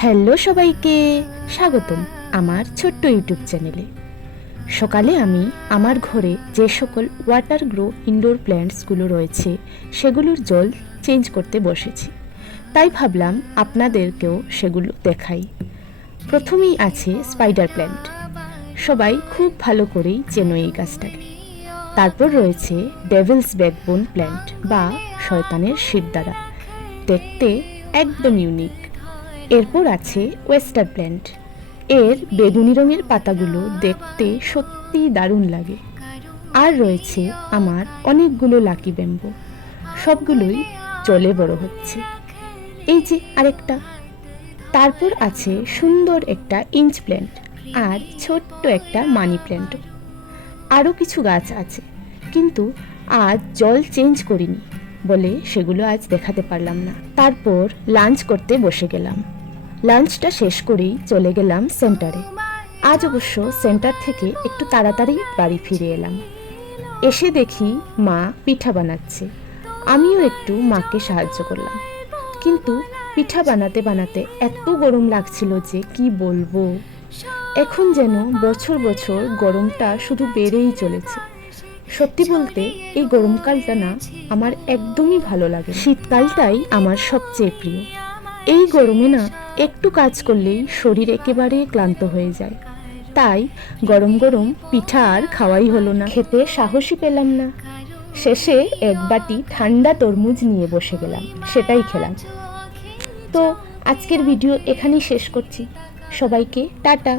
Hello সবাইকে স্বাগতম আমার ছোট্ট ইউটিউব চ্যানেলে। সকালে আমি আমার ঘরে যে সকল ওয়াটার গ্রো ইনডোর প্ল্যান্টসগুলো রয়েছে সেগুলোর জল চেঞ্জ করতে বসেছি, তাই ভাবলাম আপনাদেরকেও সেগুলো দেখাই। প্রথমেই আছে স্পাইডার প্ল্যান্ট, সবাই খুব ভালো করেই চেনো এই গাছটাকে। তারপর রয়েছে ডেভিলস ব্যাকবোন প্ল্যান্ট বা শয়তানের শিরদাঁড়া, দেখতে একদম ইউনিক। এরপর আছে ওয়েস্টার প্ল্যান্ট, এর বেগুনি রঙের পাতাগুলো দেখতে সত্যি দারুণ লাগে। আর রয়েছে আমার অনেকগুলো লাকি ব্যাম্বো, সবগুলোই জলে বড় হচ্ছে। এই যে আরেকটা। তারপর আছে সুন্দর একটা ইঞ্চ প্ল্যান্ট আর ছোট্ট একটা মানি প্ল্যান্টও। আরও কিছু গাছ আছে, কিন্তু আজ জল চেঞ্জ করিনি বলে সেগুলো আজ দেখাতে পারলাম না। তারপর লাঞ্চ করতে বসে গেলাম। লাঞ্চটা শেষ করেই চলে গেলাম সেন্টারে। আজ অবশ্য সেন্টার থেকে একটু তাড়াতাড়ি বাড়ি ফিরে এলাম। এসে দেখি মা পিঠা বানাচ্ছে, আমিও একটু মাকে সাহায্য করলাম। কিন্তু পিঠা বানাতে বানাতে এত গরম লাগছিল যে কি বলবো। এখন যেন বছর বছর গরমটা শুধু বেড়েই চলেছে। সত্যি বলতে এই গরমকালটা না আমার একদমই ভালো লাগে। শীতকালটাই আমার সবচেয়ে প্রিয়। এই গরমে না একটু কাজ করলেই শরীর একেবারে ক্লান্ত হয়ে যায়, তাই গরম গরম পিঠা আর খাওয়াই হলো না, খেতে সাহসই পেলাম না। শেষে এক বাটি ঠান্ডা তরমুজ নিয়ে বসে গেলাম, সেটাই খেলাম। তো আজকের ভিডিও এখানেই শেষ করছি। সবাইকে টাটা।